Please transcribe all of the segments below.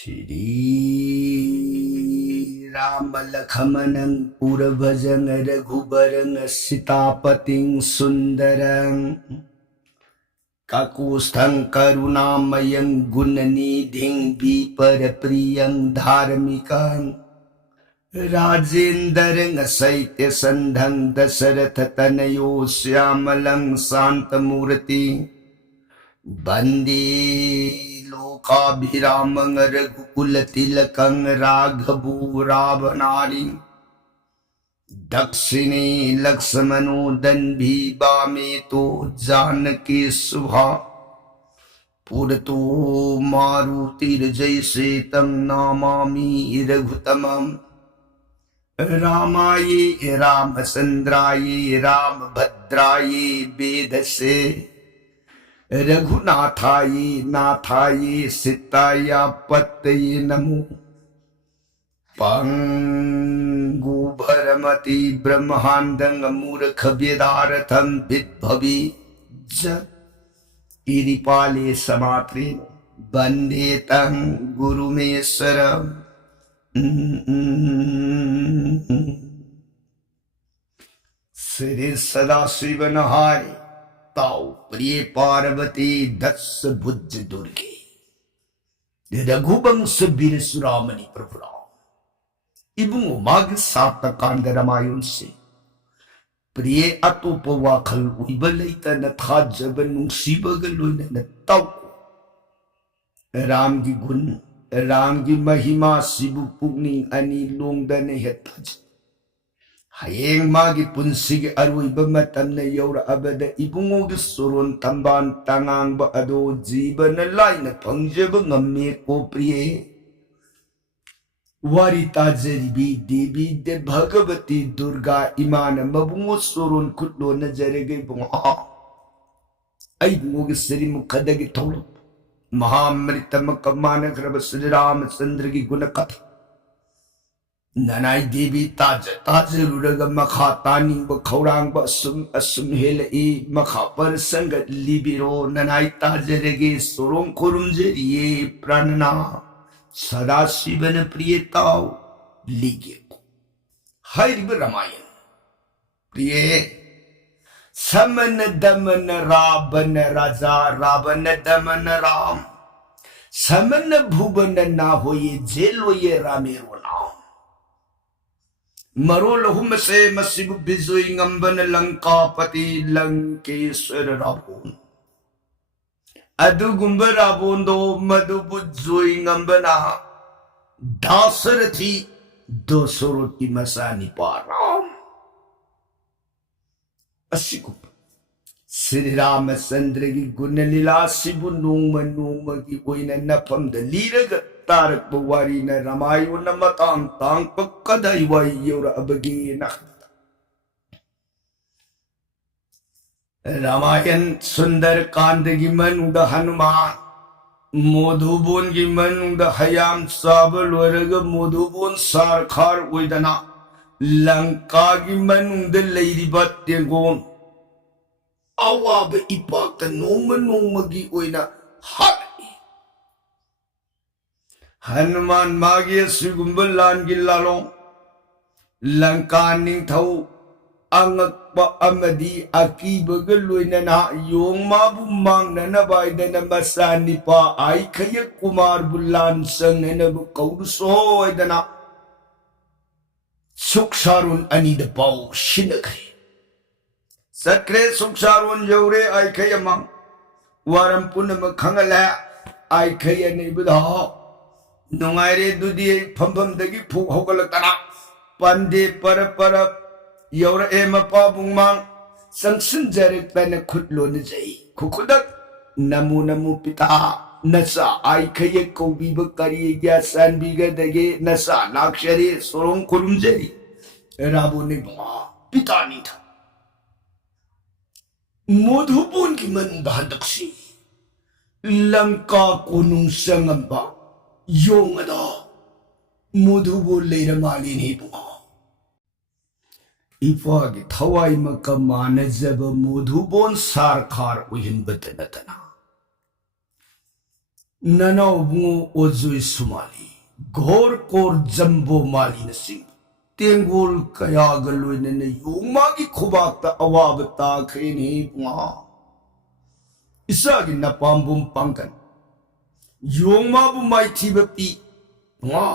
Shri Rama Lakshmanan Purvajang Raghubarang Sitapating Sundarang Kakusthang Karunamayang Gunanidhing Viparapriyang Dharmikang Rajendarang Saitya Sandhang Dasaratha Tanayo Syamalang Santamurti Bandi Lokabhiramang Raghukulatillakang Raghavu Ravanari Dakshini Lakshmano Danbhi Bameto Janaki Subha Purato Marutir Jaise Tam Namami Raghutamam Ramaye Ramasandraye Ramabhadraye Vedase Raghunathaye Nathaye Sitaya Pattaye Namo Pangu Bharamati Brahmandang Murkha Vedaratham Vidbhavi Jat Iripale Samatre Bande Tang Gurumeswaram Sri Sadasiva Nahai Tau Priya Parvati Dats Bhujj Durge Raghubang Sabir Suramani Prabhuram Ibung Umag Sapta Kanda Ramayon Se Priya Atupa Wakal Uibalaita Nathajaban Nungsibagaloy na Tau Ram Gi Gun Ram Gi Mahima Sibu Pugning Ani Longda Ne Hetaj Hayeng magi punsig aruiba matam na yaura abada ibungog surun tamban tangang ba ado jiba na lay na pangjaba ngamme ko priye warita jaribi devi de bhagavati durga imana mabungo surun kutlo na jarege bunga ay bungog sari mukhadagi tholo mahamrita makamana kraba Sri Ramachandra ki gunakatha Nanai Devi Taja Ruraga Makha Tani Bakhaurang Basum Asum Hele Makha Parsangat Libiro Nanai Taja Rege Sorom Kurumjeriye Pranana Sadasivana Priyetau Ligeko Hairiba Ramayan Priye Samana Damana Rabana Raja Rabana Damana Ram Samana Bhubana Nahoye Jeloye Ramerona Marolahum se masibu bizoy ngambana Langkapati Lankeswara Rabon Adu Gumba Rabondo Madubudzoy ngambana Dasarathi Dosoroti Masani Param Asikup Sri Ramachandra ki Gunalila Sibu Numa ki Oina Napam the Liraga Tarak Bawari na Ramayo na matang tang pagkadayway yura abagi na Ramayan Sundar Kanda ki Manungda Hanuman Modhubon ki Manungda Hayam Sabal Waraga Modhubon Sarkar Uydana Lanka ki Manungda Lady Batyagon Awaba ipagta noma gi Uyna Hat Hanuman Magya Sugumbalan Gilalong Langkaning Tau Angakpa Amadi Akibagalui na yung mabumang na nabay na namasani pa ay kaya kumar bulan sang na nabukauduso ay dana Suksarun anida pao sinagay Sakre Suksarun yaure ay kaya mang Waram po na magkangala ay kaya na ibadaho Nungaire dudi pam dagi pu hokalakana pande para yaura ema pabung mang sangsin jarik tana khutlo na jai kukudak namu pita nasa ay kaya ko biba kari ya san biga dage nasa lakshari sorong kurum jari rabu ni ba pita ni tha modhubun ki man bahadaksi Langka kunung sangamba Yung Modhubo Leda Malini Ifagi Tawai Makamana Zeba Modhubon Sarkar Uhin Batanatana ननाबुंगो ओजुई Sumali घोर core जम्बो माली नसिंग तेंगोल कया गलोइने ने Yoma की खुबाकता अवाब ताखेनी पुंगा इसागी नपाम्बुम पंकन Yoma बु माइथी बपी पुंगा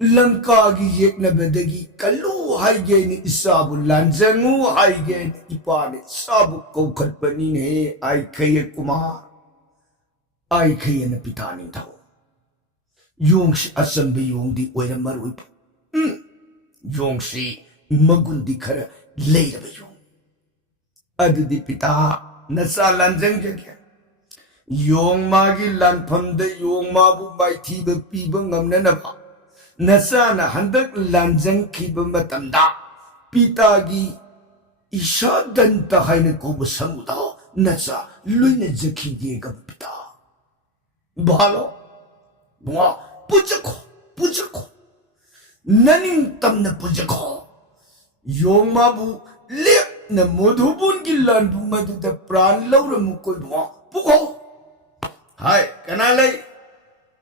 लंका की येकनबदगी कल्लू हाइगे ने इसाबु लांजंगु हाइगे ने इपाने साबु कौखटपनी ने आई खये कुमार आई खये ने पिता निंथाओ योंगसी असंबे योंगदी ओइरा मरुइ योंगसी मगुंदी खरा लेरबा योंग अदुदी पिता नसा लांजंग जगे योंग मागी लानफमदे योंग माबु माइथीबा पीबा ngamnanaba नसाना हंदक लांजंग खीबा मतमदा पितागी ईशा दंता हाइने कोबा संगुदा नसा लुइने जखीगे गम पिता भालो बुआ पुजको ननिंग तमने पुजको योमाबु लेप न मोधुबुन की लानबु मदुदा प्राण लौर मुकोय बुआ पुको हाय कनालै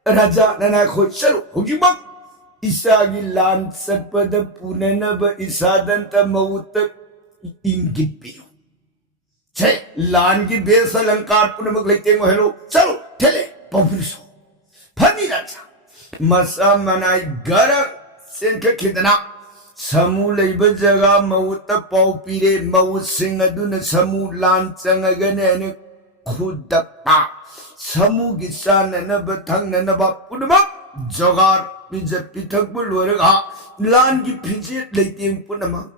राजा नना खोय चलो होगिबक इसागी लान सत्पद पुननब इसादंत मौत इंगित पियो छे लान की बेस अलंकार पुनमक लेते हेलो चलो ठेले पौरिसो फनी राजा मसा मनाई गर सेंके खिदना समू लेब जगह मौत पाउ पीरे मौत सिंह अदुन समू लान चंगगने ने खुदपा समू गिसान नब थंग नब पुनमक जगार पिजे पिथक बुलवरगा लान की फिजे लेते पुनमक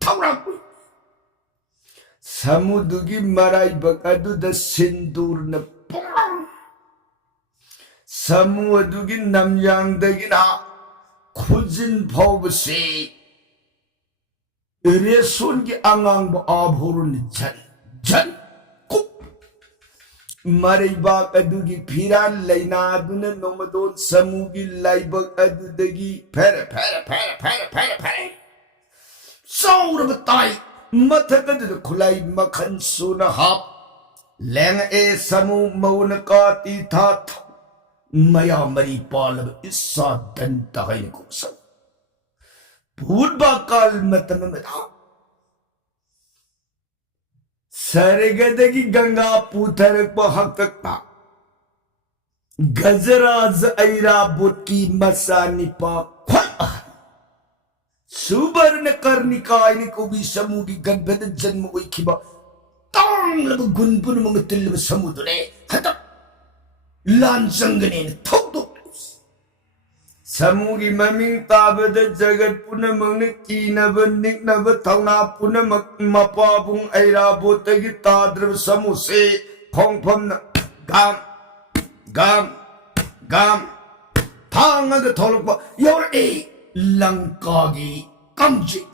थावराकुई समुद्र मराई बकदु द सिंदूर न समुद्र नमयांग दगिना खुजिन फौबसे रेसोन की आंगांग आभोरुन जन कुप मरैबाक अदुगी फिरान लैना अदुन नोमदोन समुगी लाइबक अदुदगी फेरे सौरब ताई मथकद खुलाई मखन सुन हाप लेंग ए समू मौन का तीथा मया मरी पालब इस्सा दंता है को सब पूर्वा काल मतम में था सरगदगी गंगा पूथर हक था गजराज ऐरा बुटकी मसा निपा सुबर्ण कर्णिकाय को भी समुद्री गणपत जन्म ओइखिबा तांग गुनपुन मंगतिल समुद्रे हत लांजंगने थोदो समुगी ममिंग ताबद जगत पुनमंग कीनब निकनब थौना पुनमक मपाबुंग ऐराबोतगी ताद्रव समुसे खोंगफम गाम थांगग थोलक योर ए लंकागी कंजी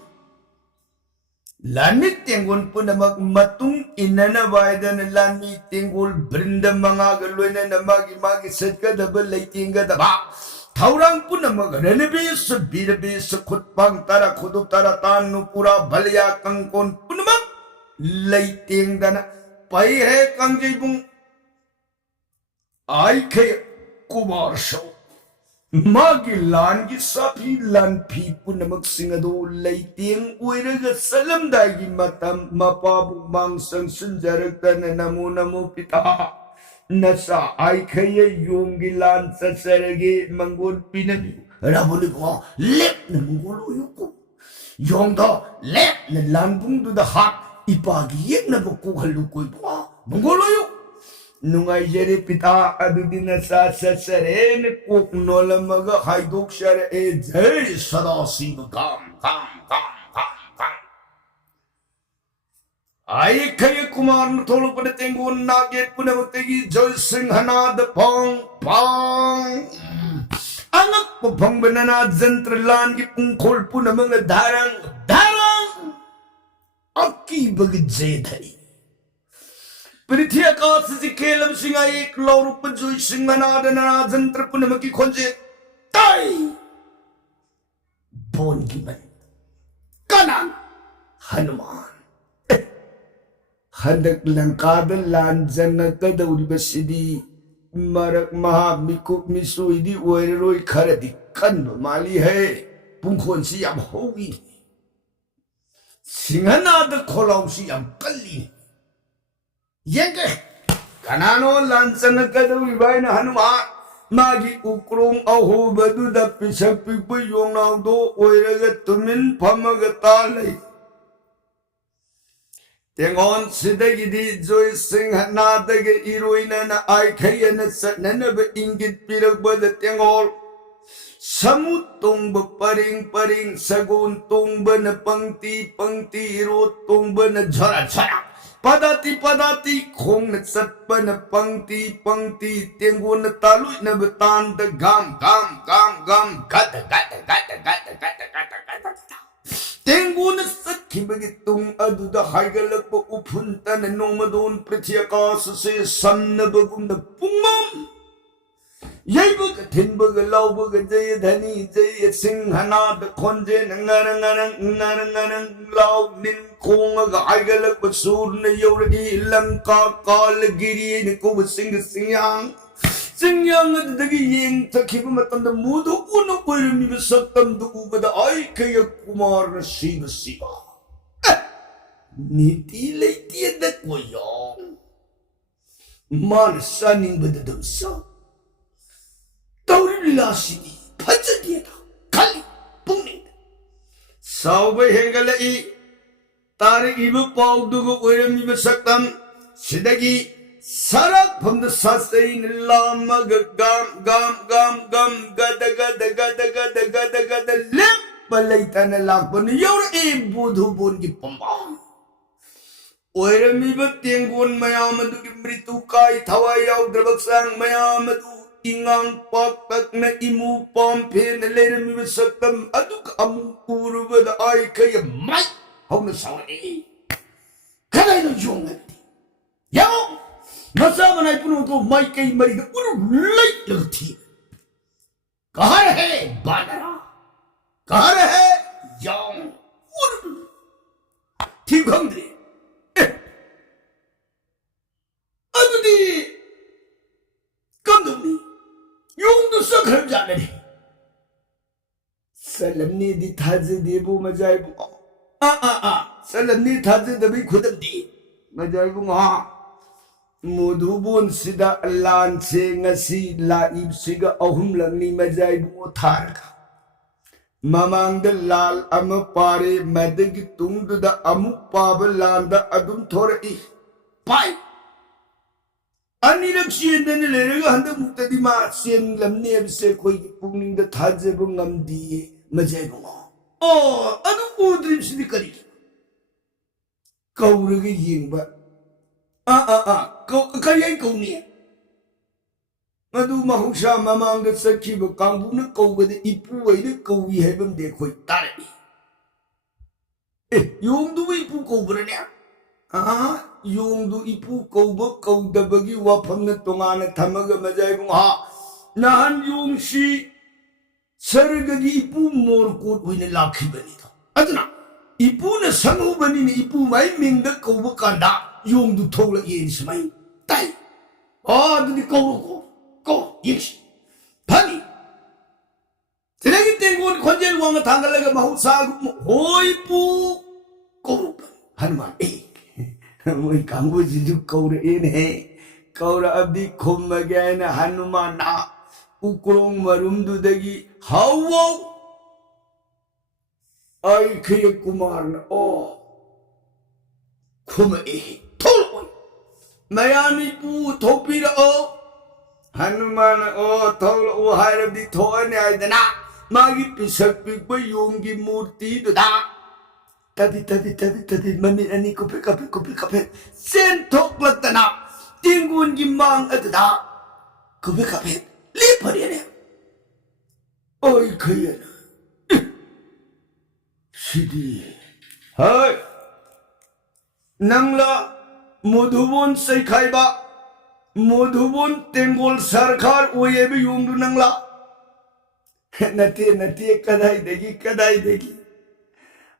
लानी तेंगुल पुनमक मतुंग इनना वायदन लानी तेंगुल बृंद मंगा गलोइने नमागी मागी सत्कदब लैतिंगदबा थाउरांग पुनमक रनबेस बीरबेस खुदपांग तारा खुदु तारा तानु पूरा भलिया कंकोन पुनमक लैतिंगदना पै है कंजीबुंग आई खे कुमार शो मागी लान की सभी लान फी पुनमक सिंगदो लैतिंग ओइरग सलमदागी मतम मपाबु मांग संसुंजरकन नमो नमो पिता नसा आई खये योंगी लान ससरगे मंगोल पिनबि राबुली को लेप न मंगोलो योको योंगदा लेप न लान बुंगदु द हाट इपागी येक न बको हलु कोइ बा मंगोलो यो नुंगाई जेरे पिता अदुदिन सा ससरेन कोक नोलमग हाइदोक शर ए जय सदा शिव काम आई खय कुमार न थोलो पड़े तेंगो नागे पुनवतेगी जय सिंहनाद पोंग अंगक पोंग बनना जंत्र लान की पुंखोल पुनमंग धारंग अक्की बग जय धरी पृथ्वी आकाश से खेलम सिंह एक लौरूप जुई सिंहनाद नना जंत्र पुनमकी खोजे ताई बोन की बन कनान हनुमान हंदक लंकाद लान जनक दौरी बसिदी मरक महा मिकुप मिसुइदी ओइररोई खरदी कन्ब माली है पुंखोनसी याम होगी सिंहनाद खोलाउसी याम कल्ली येंगे कनानो लांचंग कदवी बायना हनुमान मागी उक्रोंग अहोबदुदा पिसक पिपु योंगनावदो ओइरगा तुमिन फमग तालै तेंगोन सिदगिदी जोय सिंहनादगे इरोइनना आइखैयना सननब इंगित पिरकबद तेंगोल समु तोंब परिंग परिंग सगुन तोंबन पंक्ति पंक्ति इरो तोंबन झरा झरा पदाति पदाति खोंग सत्पन पंक्ति पंक्ति तेंगोन तालुइ नब तांद गाम गाम गाम गाम गद गद गद गद गद गद गद तेंगोन सत्खिबगी तुंग अदुदा हाइगलक उफुन तन नोमदोन पृथ्वी आकाश से सन्नबगुन पुंगम यैबग थिनबग लाउबग जय धनी जय सिंहनाद खोंजे नंगरंग नंगरंग लाउ निन खोंग आइगलक सूर्न यौरगी लंका कालगिरी निको सिंह सिंयांग सिंयांग दगी येंग तखिब मतंद मुदु उन कोइरमी सत्तम दुबद आई कय कुमार शिव शिवा नीति लेती द कोयो मान सनिंग बददम सा तौरिलासिदी फजदियदा खाली पुंग साउबे हेंगलई तारिब पाउदुग ओइरमी सत्तम सिदगी सरक फमद सासैन लामग गाम गाम गाम गाम गद गद गद गद गद गद लेप पलैतन लापन योर ए बुधु बोन की पम्बा ओइरमी तेंगोन मयाम दुगी मृत्यु काय थवाय याव द्रबक्सांग मयाम दु इंगांग पाक तकन इमु पाम फेन लेरमी सत्तम अदुक अमु पूर्वद आय खय माय हौन सावनी खदाइनो जोंगति याव मसा बनाई पुनो तो माई कई मरी तो उन लाइट लगती कहाँ है बानरा कहाँ है योंग उन ठीक हम दे अदुदी कम दुनी योंग तो सखर जाने दे सलमनी दी थाजे देबो मजाइबो सलमनी थाजे दबी खुदम दी मजाइबो हाँ मुधुबोन सिदा लान से ngasi लाइब सिगा अहुम लंगनी मजाइबो थारगा ममांग लाल अम पारे मदग तुंग द अमु पाब लांद अदुम थोरई पाई अनिरक्षियन लेरगा हंद मुक्तदि मा सेन लमने बिसे कोई पुंगनिंग द थाजेबो ngमदी मजाइबो ओ अदु उद्रिम सिदि करी कौरगे येंबा करियन कौनी मधु महौसा ममांग सखीब कांगबुन कौबद इपु वैद कौवी हैबम देखोय तारबी ए योंदु इपु कौबरने योंदु इपु कौब कौदबगी वाफमन तोंगान थमग मजाइबु हा नहन योंसी सरगगी इपु मोरकोट होइने लाखिबनी तो अदना इपु न संगुबनी ने इपु माई मिंग कौब कांदा योंग दु थोल येन समाई ताई दुदी को यिक्स फनी तिरेगी तेंगोन खोजेल वांग थांगलगा महौसा होइपु कौरुप हनुमान ए मोई कांगो जिजु कौर एन है कौर अब्दी खोम गयन हनुमान ना उक्रोंग मरुम दुदगी हावो आई खय कुमार न ओ खोम ए मयामी पू थोपीर ओ हनुमान ओ थोल ओ हायरदी थोने आइदना मागी पिसक पिप योंगी मूर्ति दुदा तदी मनी अनि कुपे सेन थोकलतना तिंगुन की मांग अददा कुपे ले परेने ओय खयन सिदी हाय नंगला मुधुबोन सैखाइबा मुधुबोन तेंगोल सरकार ओयेबे योंगदु नंगला नते कदाई देगी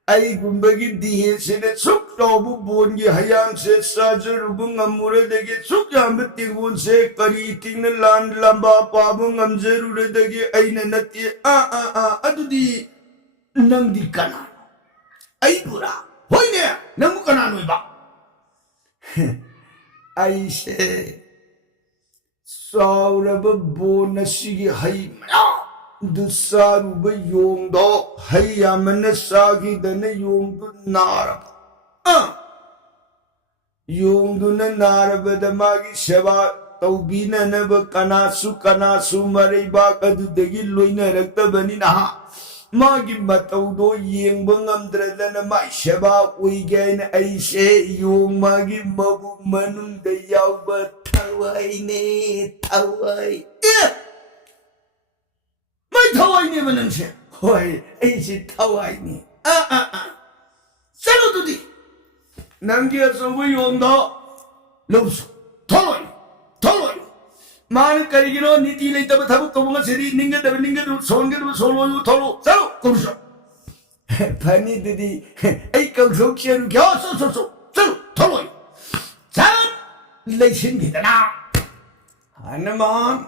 ꯑꯩꯒꯨꯝꯕꯒꯤ ꯗꯤꯍꯦꯁꯤꯗ ꯁꯨꯛ ꯆꯥꯎꯕ ꯕꯣꯟꯒꯤ ꯍꯌꯥꯝꯁꯦ ꯆꯥꯖꯔꯨꯕ ꯉꯝꯃꯨꯔꯗꯒꯤ ꯁꯨꯛ ꯌꯥꯝꯕ ꯇꯦꯡꯒꯣꯟꯁꯦ ꯀꯔꯤ ꯇꯤꯡꯅ ꯂꯥꯟ ꯂꯝꯕꯥ ꯄꯥꯕ ꯉꯝꯖꯔꯨꯔꯗꯒꯤ ꯑꯩꯅ ꯅꯠꯇꯦ ꯑꯗꯨꯗꯤ ꯅꯪꯗꯤ ꯀꯅꯥꯅꯣ ꯑꯩꯕꯨꯔꯥ ꯍꯣꯏꯅꯦ ꯅꯪꯕꯨ ꯀꯅꯥꯅꯣꯏꯕ ꯑꯩꯁꯦ ꯆꯥꯎꯔꯕ ꯕꯣꯟ ꯑꯁꯤꯒꯤ ꯍꯩ ꯃꯌꯥꯝꯗꯨ ꯆꯥꯔꯨꯕ ꯌꯣꯡꯗꯣ ꯍꯩ ꯌꯥꯝꯃꯟꯅ ꯆꯥꯈꯤꯗꯅ ꯌꯣꯡꯗꯨ ꯅꯥꯔꯕ ꯌꯣꯡꯗꯨꯅ ꯅꯥꯔꯕꯗ ꯃꯥꯒꯤ ꯁꯦꯕꯥ ꯇꯧꯕꯤꯅꯅꯕ ꯀꯅꯥꯁꯨ ꯃꯔꯩꯕꯥꯛ ꯑꯗꯨꯗꯒꯤ ꯂꯣꯏꯅꯔꯛꯇꯕꯅꯤꯅ 마기 마타우도 예행방암들에다나 마이 쉐바 우이게인 아이셰 용마기 마부 마눈데 야우바 타와이네 타와이 마이 타와이네 마는셰 호이 아이시 타와이네 쌀로도디 남기어서 왜 용다 럽소 털어요 मान करिगिरो नीति ले तब थबु कबुंगा सेरी निंगे तब सोनगे तब सोलो थलो चलो कुमसो फनी दीदी ए कौसो केरु क्या सो चलो थलो चल लेसिन गिदना हनुमान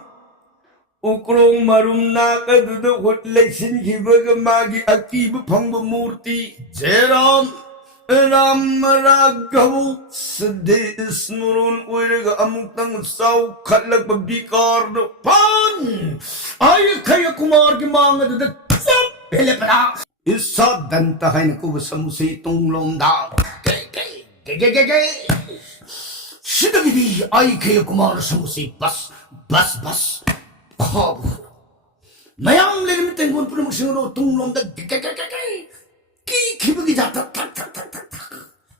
उक्रोंग मरुम ना कदुद होट लेसिन गिबग मागी अकीब फंग मूर्ति जयराम राम राघव सदे स्मरण उरग अमुक्तंग साउ खलक बिकार पान आय खय कुमार की मांग द पहले पड़ा इसा दंत है न कुब समुसे तुंगलों दा के सिदगिदी आय खय कुमार समुसे बस खाब मयांग ले में तेंगुन प्रमुखसिंगरो तुंगलों दा की खिबगी जाता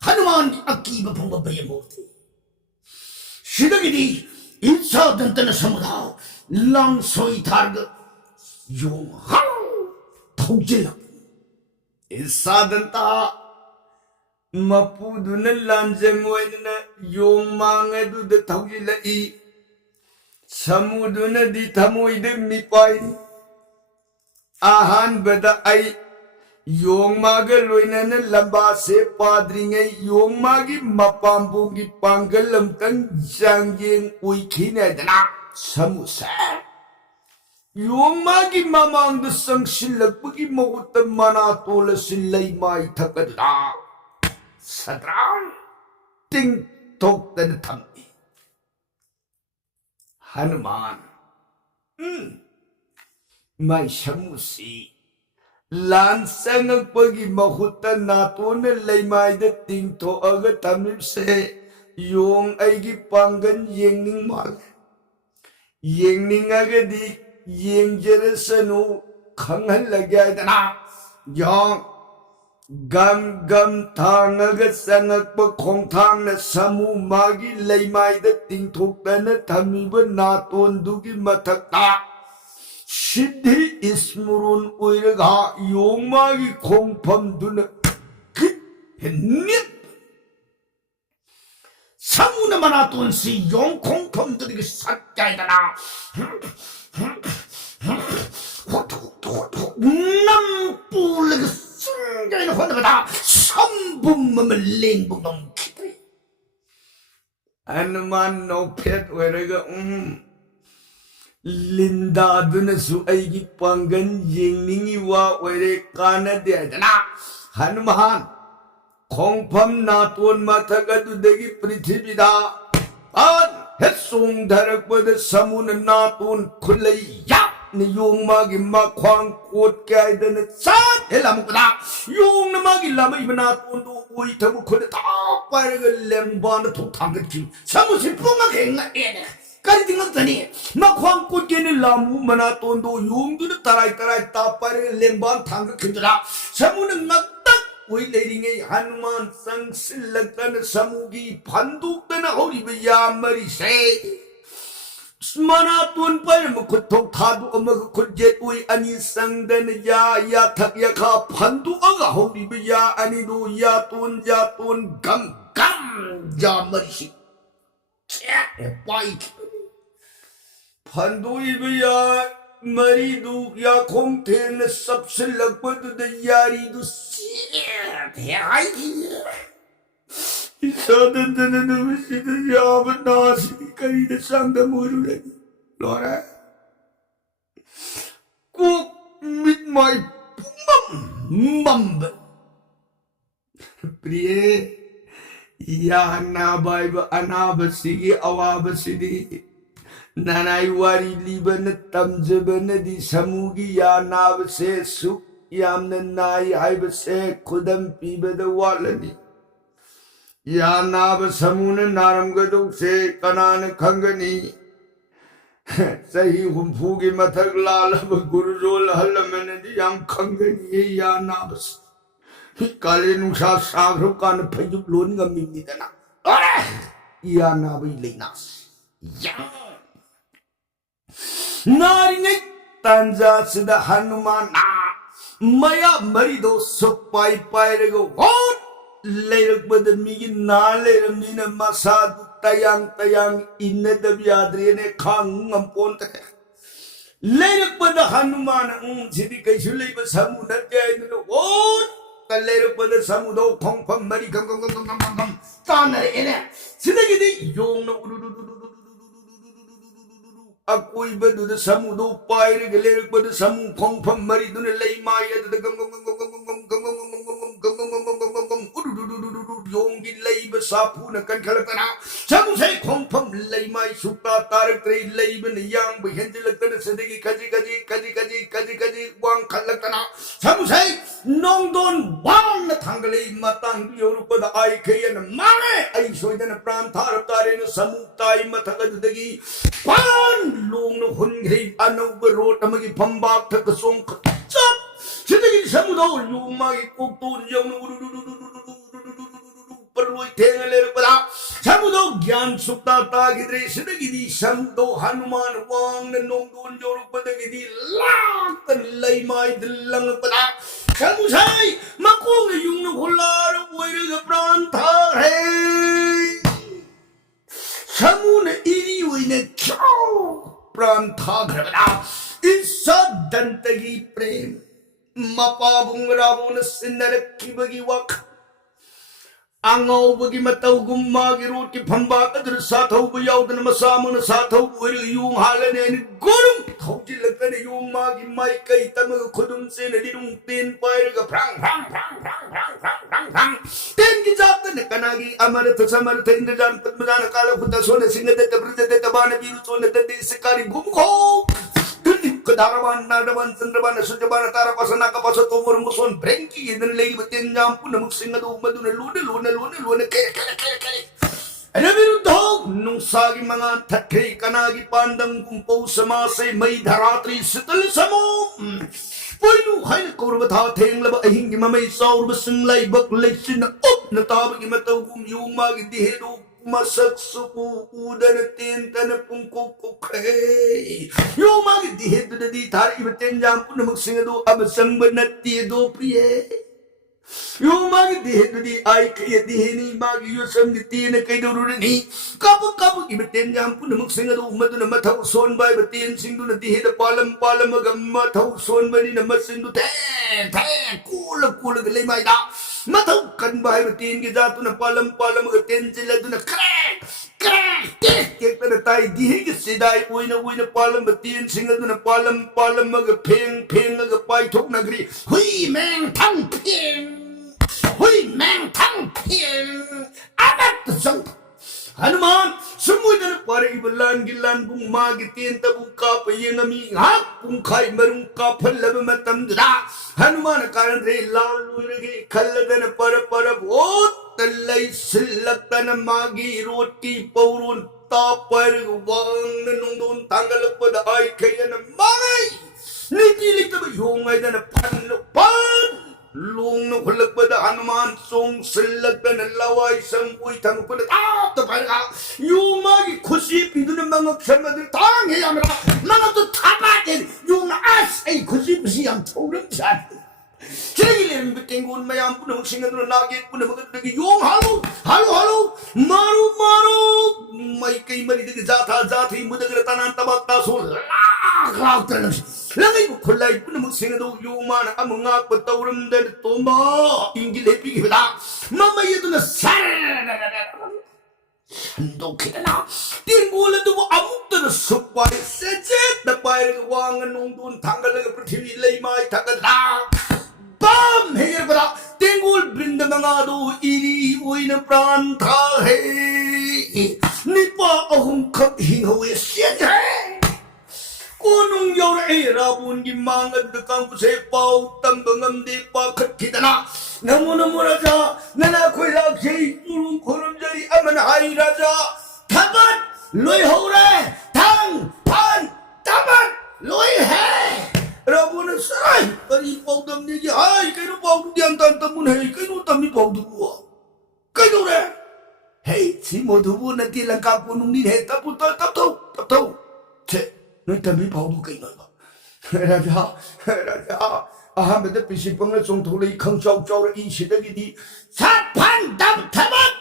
हनुमान अकीब भंग बय मूर्ति सिदगिदी इंसा दंतन समुदाय लांग सोई थार्ग यों हाउ थौजिल इंसा दंता मपुदुन लांजमोइन यों मांगे दुद थौजिल ई समुदुन दि थमोइद मिपाई आहान बदा आई योंगमागे लोइनने लंबा से पाद्रिंगे योंगमागी मपाम्बोंगी पांगलम तंग जांगेंग उइखिने दना समुसे योंगमागी मामांग द संगशिलकपगी महुत मना तोल सिल्लै माई थकदा सद्रां टिंग टोक तन थम्मी हनुमान माई समुसी लान संगपगी महुत नातोन लेमाइद तिंथो अग तमिब से योंग आइगी पांगन येंगनिंग माल येंगनिंग अगदी येंगजरसनु खंगहल लगायदना योंग गम थांगग संगप खोंगथांग न समू मागी लेमाइद तिंथोक्तन थमिब नातोन दुगी मथक्ता सिद्धि स्मरण उइरगा योंगमागी खोंगफम दुन नित समुन मनातोन सी योंग खोंगफम दुन सत्यायदना नमपुलग संजयन होदबदा संबुम लेंबुम खित्रि हनुमान नोफेट उइरगा लिंदा दुनसु आइगी पांगन येंगनिंगी वा ओइरे कानदे दना हनुमान खोंगफम नातोन माथक अदुदगी पृथ्वीदा आन हेसोंग धरकपद समुन नातोन खुलै या नियोंग मागी माख्वांग कोट कायदन सात हेलामुकदा योंग नमागी लामै नातोन दो ओइ थबु खुद ता पारग लेंबान थोक थांगति समुसि पुंगा खेंगा एने करी दिंगक तनी मख्वांग कुटकेने लामु मना तोंदो योंगदुन तराई तापारे लेंबान थांग खिंदरा समुन नक्तक ओइ लेरिंगे हनुमान संगसिलकन समुगी फंदुकदन होरिबे यामरी से मना तोन पर मखुथोक थादु अमग खुजेत ओइ अनि संगदन या थक यखा फंदुअगा होरिबे या अनि दो या तोन गम यामरी से पाई फंदुइबिया मरीदू या खोंगथे न सबसे लगभग द यारी दु थे आई इसादन न विसिद याब नासी करी द संग मुरु रे लोरा को मिट माय मम प्रिय या नाबाइब अनाबसिगी अवाबसिदी नानाई वारी लीबन तमजबन दी समुगी या नाब से सुख यामन नाई हाइब से खुदम पीबद वालनी या नाब समुन नारम गदु से कनान खंगनी सही हुंफूगी मथक लालब गुरुजोल हलमन दी याम खंगनी या नाब काले नुसा सागरो कान फैजुब लोन गमी दना अरे या नाबई लेनास या नारिंगे तंजा सिदा हनुमान मया मरीदो सुपाई पायरेगो होट लेरक बद मिगी ना लेरमनीन मसा तयांग तयांग इन्ने दबियाद्रेने खांग ngam तक लेरक बद हनुमान सिदी कैसु लेब समु नत्य इनो होट लेरक बद समुदो खोंफम मरी गम गम गम गम गम तानरे एने सिदगिदी योंग अकोई बदुद समुदो पायर गलेर बद समु खोंफम मरी दुने लई माय अद गम गम गम गम गम गम गम योंगी लई बसाफु न कन खलतना समु से खोंफम लई माय सुता तारक त्रे लई बन यांग बहेंज लगतन सदगी कजी कजी कजी कजी कजी कजी वांग खलतना समु से नोंगदोन वांग न थांगले मतंग योरुपद आई खेयन माने आई सोयदन प्राण थार तारे न समु ताई मथगदगी पान लोंग न हुनग्री अनौब रोट अमगी फंबाक थक सोंग चप सिदगी समुदो युमागी कोक्तोन यौन परलोई थेंगले रुपदा समुदो ज्ञान सुक्ता तागिद्रे सिदगी दी समुदो हनुमान वांग न नोंगदोन योरुपदगी लाक लई माय दिलंग पदा समुसाई मकोंग युंग न होलार ओइरग प्राण था है समुन इरी ओइने क्यों प्राण था घरबदा इसा दंतगी प्रेम मपा बुंगराबोन सिन्नर किबगी वक आंगौबगी मतौ गुम्मागी रोट की फंबा कदर साथौ बुयाउदन मसामुन साथौ ओइर युंग हालने गुरुम थौजि लगतने युंग मागी माई कई तमग खुदुम से नदिरुंग तेन पायरग फ्रांग फ्रांग फ्रांग फ्रांग फ्रांग फ्रांग फ्रांग फ्रांग तेन की जातन कनागी अमरथ समर्थ इंद्रजान पद्मजान काल फुत सोन सिंह दत्त ब्रज दत्त बाण वीरु सोन दत्त सिकारी गुमखो कदारवान नारवान चंद्रवान सुजवान तारा पसना का पसो तो मोर मुसोन ब्रेंकी इदन लेई बतेन जाम पुन मुख सिंह दो मदुन लोने लोने लोने लोने के अरे विरुद्धो नुसागी मंगान थखे कनागी पांडंग कुंपो समासे मई धरात्रि शीतल समो पोइनु हाइन कौरवथा थेंगलब अहिंगी ममई सौरव सिंगलाई बक लेसिन उप नताबगी मतौ गुम युमागी दिहेदो मसक सुकु उदन तेन तन पुंको कुखे युमागी दिहेदो दी थारी बतेन जाम पुन मुख सिंह दो अब संग नत्ती दो प्रिय युमागी दिहेदो दी आई के दिहेनी मागी यो संग तीन कैदोरुनी कब कब की बतेन जाम पुन मुख सिंह दो मदुन मथौ सोन बाय बतेन सिंह दो दिहेद पालम पालम गम मथौ सोन बनी न मसिंह दो थे थे कूल कूल गले माइदा मथौ कन बाय बतेन के जातु न पालम पालम गतेन चिले दो न क्रैक क्रैक के तन ताई दिहे के सिदाई ओइना पालम बतेन सिंह दो न पालम पालम ग फेंग फेंग ग पाई ठोक नगरी हुई मैंग थंग फेंग हुई मैंग थंग फेंग अनत संग हनुमान समुद्र पर इबलान गिलान बुंग मागी तेन तबु का पयंगमी हाक पुंखाई मरुंग का फल्लब मतम दा हनुमान कारण रे लाल लुरगे खल्लदन पर भोत तल्लै सिल्लतन मागी रोटी पौरुन तापर वांग नंदोन तांगल पद आई खयन माई नीति लितब योंगैदन फन पान लोंग न खुलक पद हनुमान सोंग सिल्लतन लवाई संग उई थंग पद आप तो फरगा युमागी खुशी पिदुन मंगक समद तांग हे हमरा मंगक तो थापा दे युंग आस ए खुशी खुशी हम छोरम जात चेगिलेन बिटेंगोन मयाम पुन सिंगन नागे पुन मगद योंग हालो हालो हालो मारो मारो मई कई मरी दे जाथा जाथी मुदगर तनान तबक्ता सो ला क्लाक लंगई खुलाई पुनमुक सिंगदो योमान अमुंगा पतौरम दर तोमा इंगी लेपी गिबदा मम्मा येदुना सर संदोखिदना टिंगोल दुबो अमुक्तन सुपाई सेचे दपाई वांग नोंदुन थांगलग पृथ्वी लेमाई थागदा बम हेगरबदा टिंगोल बृंदमंगादो इरी ओइन प्राण था है निपा अहुम खत हिंगवे सेजे कोनुंग यौरे राबुन की मांगद कांगुसे पाउ तंबंगम दे पाखत खिदना नमो नमो राजा नना कोई लाक्षे तुरुं खोरम जरी अमन हाई राजा थबत लोई हो रे थंग फन थबत लोई है राबुन सराय करी पाउदम ने की हाय कइनो पाउदु दियान तन तमुन है कइनो तमनी पाउदु बुआ कइनो रे हे सी मोधुबु नती लंका कोनुंग नि है तब तो छे नोई तमी पाउदु कइनो राजा राजा अहमद पिसिपंग चोंथोलै खंचाव चाव इ सिदगिदि सातफान दब थबत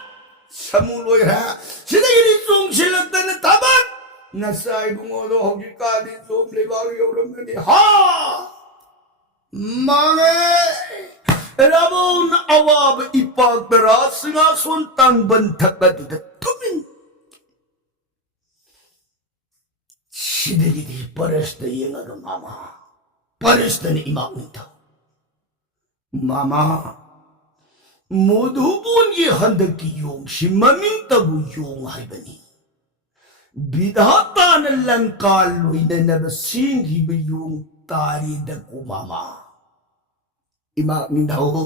समुलोय हा सिदगिदि चोंसिलतन थबत नसाय बुंगोदो हौजिकादि जोम लेबाग यौरमनि हा मांगे राबोन अवाब इपाक दरा सिंहासन तांबन थकबद तुमिन सिदगिदि परस्त येंगग मामा परस्तन इमाउंता मामा मोधुबुन ये हंदक की योंग शिममिंग तबु योंग हाइबनी विधाता न लंका लोइने नब सिंगी बे योंग तारी दको मामा इमा मिंदाओ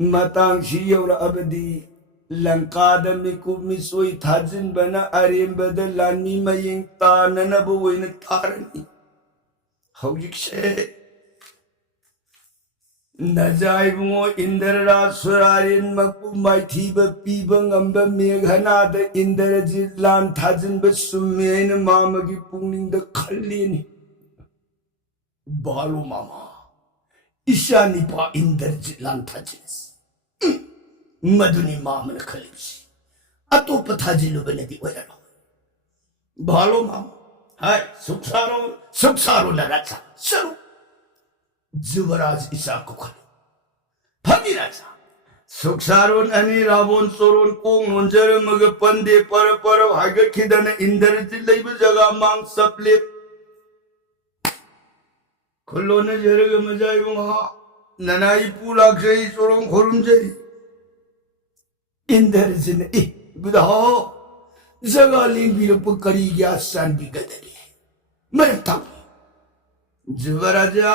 मतंग शियोर अबदी लंका दमिकु मिसोई थाजिन बना अरेम बदल लानी मयिंग तानन बवइन तारनी हौजिकसे नजाइबुंगो इंद्रराज सुरारिन मकु माइथीब पीबंगंब मेघनाद इंद्रजित लान थाजिनब सुमेन मामगी पुंगनिंग खल्लिनी बालो मामा ईशानिपा इंद्रजित लान थाजिनस मधुनी मामन खलिसी अतोप थाजिलुबनेदी ओयरो बालो मामा हाय सुखसारो लराचा सरू जुवराज इसाको खलो फगी राजा सुखसारो अनि रावण सोरोन कोंग नोंजर मग पंदे पर हाग खिदन इंद्रजित लेब जगा मांग सपले खलो न जरग मजाई वहा ननाई पुलाक्षई सोरों खोरुम जई इंद्रजित ए बुधाओ जगा लिंग करी गया सन भी गदरी मरे तब जुवराजा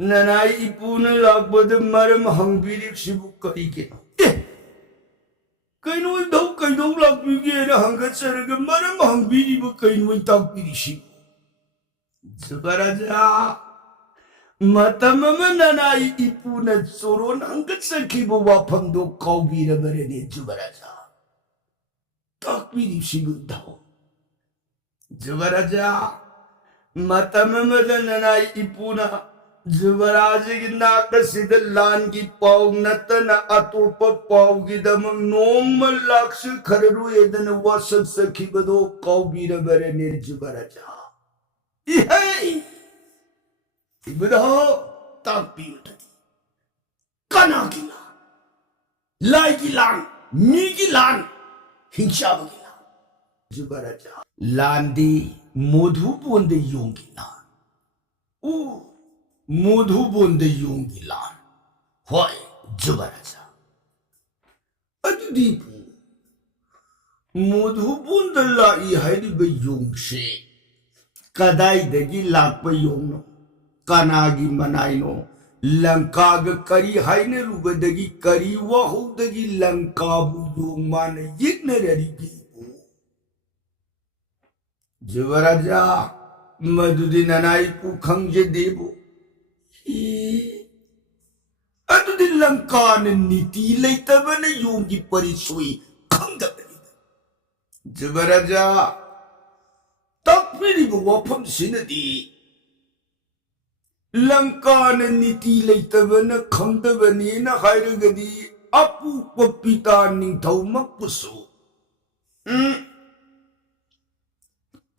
ननाई पुन लागबद मरम हंगबीरिक शिबु करी के कइनो लागबी के हंगत सरग मरम हंगबीरी बु कइनो ताकबीरी शिबु जुवराजा मतम ननाई इपुन सोरोन हंगत सखिबु वाफंदो काउबीर बरेने जुवराजा ताकबीरी शिबु दाओ जुवराजा मतम ननाई इपुना जुवराज की नाक सिद लान की पाव नतन अतोप पाव की दम नोम लाक्ष खररु एदन वसक सखी बदो कौबीर बरे निर जुवराजा इहे इबदो ताकबी उठती कना की लान लाई की लान मी की लान हिंसा की लान जुवराजा लांदी मोधु बोंदे योंगी लान मोधु बोंदे योंगी लान होय जुवराजा अदुदीपु मोधु बोंदला ई हाइरिबे योंगसे कदाइदगी लाकपा योंगनो कनागी मनाइनो लंकाग करी हाइने रुबदगी करी वाहुदगी लंकाबु योंग मान यिग्नररी जुवराजा मधुदी ननाई पुखंग देबो अदुदी लंका नीति लेतबन योगी परिसोई खंगबनी जुवराजा तकबीरी वफम सिनदी लंका नीति लेतबन खंगबनी न हायरगदी अपु पपिता निंथौ मपुसु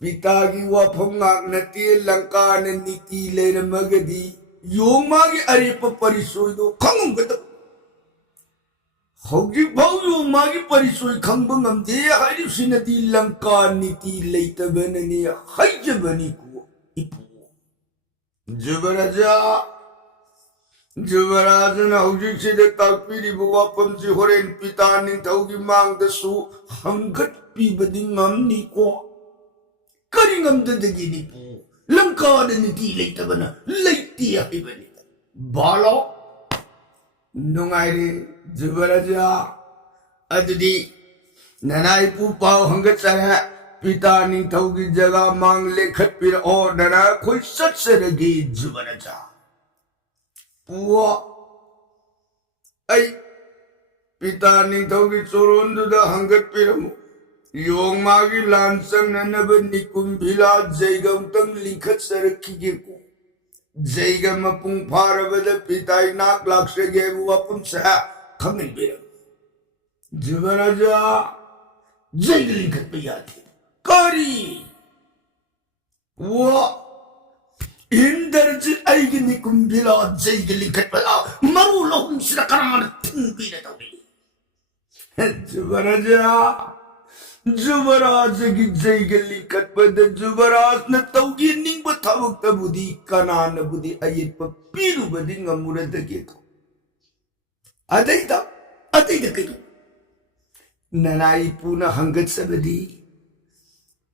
पिता की वाफम नते लंका ने नीति लेरमगदी योमा की अरेप परिसोई दो खंगम हौजी भाव योमा की परिसोई खंग ngमदे हारिसिनदी लंका नीति लेतबनने हाइजबनी को इपु जुबराजा जुबराजन हौजी से ताकपीरी वाफम से होरेन पिता निथौगी मांगदसु हंगत पीबदी ngमनी को करिंगमदगी लंका नीति लेतबना लेती हाइबनी बालो नुंगाइरे जुबराजा अददी ननाई पु पाव हंगचरा पिता निथौ की जगह मांग लेखत पिर और नना कोई सत्सरगी जुबराजा पुआ आई पिता निथौ की चोरोंदुदा हंगत पिरमु योंग मागी लांसंग ननब निकुम भिला जैगम तंग लिखत सरकी के को जैगम पुंग फारबद पिताई नाक लाक्ष्य गे वपुन सा खंगन बिरम जुबराजा जैग लिखत पे याद करी वो इंदरज ऐग निकुम भिला जैग लिखत पला मरु लोहम सिरकरान थिंग बिरे तोबी जुबराजा जुबराज की जैगली कटपद जुबराज न तौगी निंग थवक तबुदी कनान बुदी अयप पीरु बदी ngमुरद के को अदैता के ननाई पुना हंगत सबदी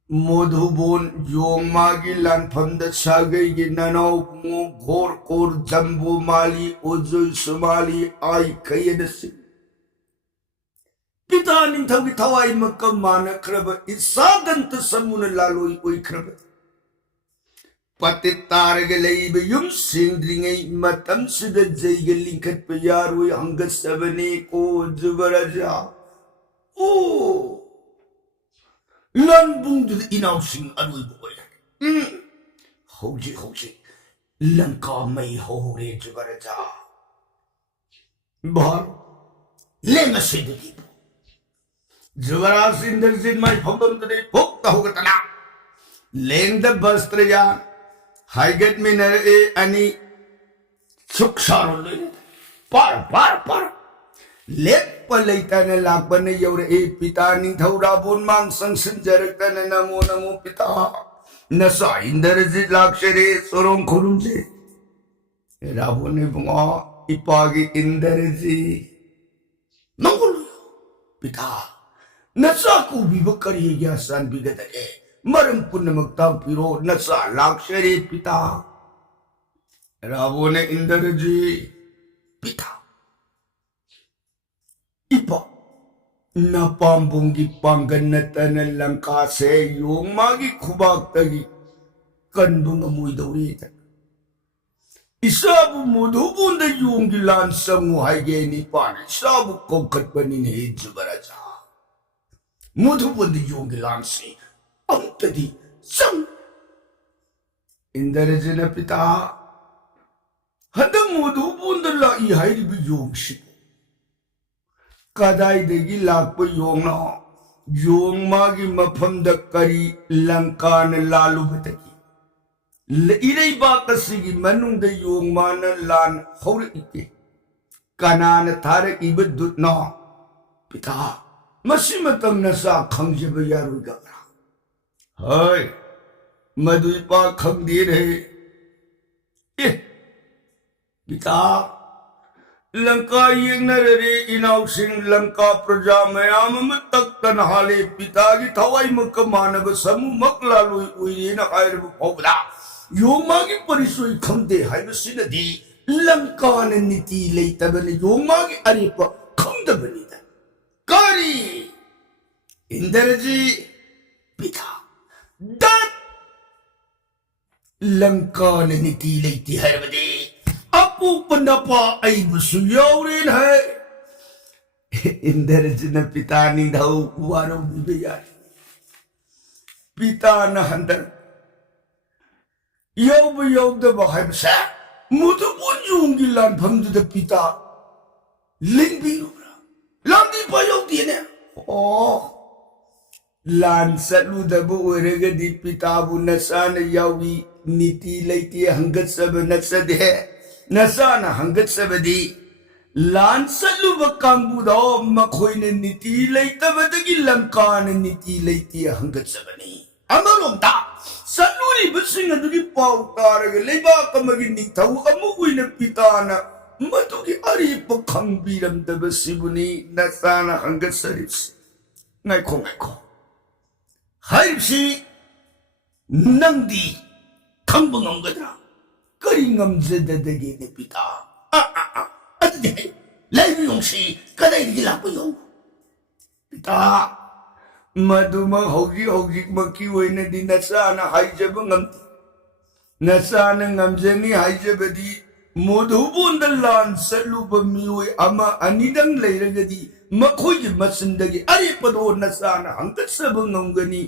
मोधुबोन योंगमा की लानफम द सागई की ननौ मो घोर कोर जंबो माली ओजुल सुमाली आई कयदस पिता निथौ की थवाई मकम मान खरब इसादंत समुन लालोई ओई खरब पति तारग लईब युम सिंद्रिंगई मतम सिद जैग लिखत प्यारोई हंग सबने को जुबराजा ओ लन बुंद इनाउ सिंह अरुई बोय हौजी लंका मई होरे जुबराजा बाहर लेंग सिद्धि जुबराज इंद्रजित माई फंबम तने भोक्ता होगतना लेंग द बस्त्रया हाइगेट में नर ए अनि सुक्षारो ले पार लेप पलैतन लापन यौर ए पिता निथौरा बोन मांग संसन जरकन नमो नमो पिता नसा इंद्रजित लाक्षरे सोरों खुरुम से रावण ने बुआ इपागी इंद्रजित मंगल पिता नचा को विभक करिए या सन विगत है मरम पुण्य मक्ता पिरो नचा लाक्षरे पिता रावो ने इंद्र जी पिता इपा न पाम्बुंगी पांगन तन लंका से योंगमा की खुबाक तगी कंदुंग मुई दौरे तक इसाबु मुधुबुंद योंगी लान समु हाइगे निपान इसाबु कोखत बनी ने जुबराजा मुधुबुंद योंगी लान से अंतदी सम इंद्रजन पिता हद मुधुबुंद ला ई हाइरी भी योंगशी कदाई देगी लाख पर योंगना योंगमा की मफम द करी लंका न लालू बतकी इरई बाकसी की मनुंग द योंगमा न लान हौर इके कनान थारे इबदुत ना पिता मसी मतम नसा खंगजब यारुई गबरा हाय मधुपा खंग दे रहे पिता लंका यंगनर रे इनाउ सिंह लंका प्रजा मयाम में तक तनहाले पिता की थवाई मक मानव समूह मकलालुई उइरे न आयर भोगला योमा की परिसोई खंदे हाइबसिन दी लंका न नीति लेतबन योमा की अरेप खंदबनी द कारी इंद्रजी पिता दत लंका न नीति लेती हरबदे अपू पन्नपा ऐबसु यौरेन है इंद्रजन पिता निधौ वारो बिबया पिता न हंदर यौब द बहबसा मुदुबुन युंगी लान भंग द पिता लिंग बिरुरा लांदी पायो दिने ओ ꯂꯥꯟ ꯆꯠꯂꯨꯗꯕ ꯑꯣꯏꯔꯒꯗꯤ ꯄꯤꯇꯥꯕꯨ ꯅꯆꯥꯅ ꯌꯥꯎꯏ ꯅꯤꯇꯤ ꯂꯩꯇꯦ ꯍꯪꯒꯠꯆꯕ ꯅꯠꯆꯗꯦ ꯅꯆꯥꯅ ꯍꯪꯒꯠꯆꯕꯗꯤ ꯂꯥꯟ ꯆꯠꯂꯨꯕ ꯀꯥꯡꯕꯨꯗꯣ ꯃꯈꯣꯏꯅ ꯅꯤꯇꯤ ꯂꯩꯇꯕꯗꯒꯤ ꯂꯪꯀꯥꯅ ꯅꯤꯇꯤ ꯂꯩꯇꯦ ꯍꯪꯒꯠꯆꯕꯅꯤ ꯑꯃꯔꯣꯝꯗ ꯆꯠꯂꯨꯔꯤꯕꯁꯤꯡ ꯑꯗꯨꯒꯤ ꯄꯥꯎ ꯇꯥꯔꯒ ꯂꯩꯕꯥꯛ ꯑꯃꯒꯤ ꯅꯤꯡꯊꯧ ꯑꯃ ꯑꯣꯏꯅ ꯄꯤꯇꯥꯅ ꯃꯗꯨꯒꯤ ꯑꯔꯤꯕ ꯈꯪꯕꯤꯔꯝꯗꯕꯁꯤꯕꯨꯅꯤ ꯅꯆꯥꯅ ꯍꯪꯒꯠꯆꯔꯤꯕꯁꯤ ꯉꯥꯏꯈꯣ ꯉꯥꯏꯈꯣ ꯍꯥꯏꯔꯤꯕꯁꯤ ꯅꯪꯗꯤ ꯈꯪꯕ ꯉꯝꯒꯗ꯭ꯔꯥ ꯀꯔꯤ ꯉꯝꯖꯗꯗꯒꯦꯅꯦ ꯄꯤꯇꯥ ꯑꯗꯨꯗꯤ ꯂꯩꯕꯤꯌꯣꯡꯁꯤ ꯀꯗꯥꯏꯗꯒꯤ ꯂꯥꯛꯄꯅꯣ ꯄꯤꯇꯥ ꯃꯗꯨꯃꯛ ꯍꯧꯖꯤꯛꯃꯛꯀꯤ ꯑꯣꯏꯅꯗꯤ ꯅꯆꯥꯅ ꯍꯥꯏꯖꯕ ꯉꯝꯗꯦ ꯅꯆꯥꯅ ꯉꯝꯖꯅꯤ ꯍꯥꯏꯖꯕꯗꯤ ꯃꯣꯙꯨꯕꯣꯟꯗ ꯂꯥꯟ ꯆꯠꯂꯨꯕ ꯃꯤꯑꯣꯏ ꯑꯃ ꯑꯅꯤꯗꯪ ꯂꯩꯔꯒꯗꯤ ꯃꯈꯣꯏꯒꯤ ꯃꯆꯤꯟꯗꯒꯤ ꯑꯔꯦꯞꯄꯗꯣ ꯅꯆꯥꯅ ꯍꯪꯒꯠꯆꯕ ꯉꯝꯒꯅꯤ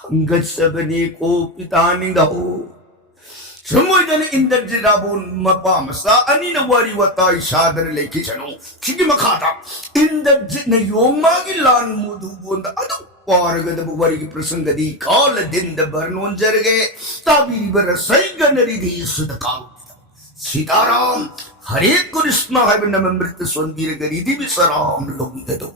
ꯍꯪꯒꯠꯆꯕꯅꯤ ꯀꯣ ꯄꯤꯇꯥ ꯅꯤꯡꯊꯧ ꯁꯨꯝꯃꯣꯏꯗꯅ ꯏꯟꯗ꯭ꯔꯖꯤꯠ ꯃꯄꯥ ꯃꯆꯥ ꯑꯅꯤꯅ ꯋꯥꯔꯤ ꯋꯥꯇꯥꯏ ꯁꯥꯗꯅ ꯂꯩꯈꯤꯁꯅꯨ ꯁꯤꯒꯤ ꯃꯈꯥꯗ ꯏꯟꯗ꯭ꯔꯖꯤꯠꯅ ꯌꯣꯡꯃꯥꯒꯤ ꯂꯥꯟ ꯃꯣꯙꯨꯕꯣꯟꯗ ꯑꯗꯨ ꯄꯥꯔꯒꯗꯕ ꯋꯥꯔꯤꯒꯤ प्रसंगꯗꯤ कालदिंद वर्णोंजरगे ताबीब रसैगनरिधि सुदकाल सीताराम हरे कृष्ण है नमृत सोंदीर गरीधि विसराम लोंददो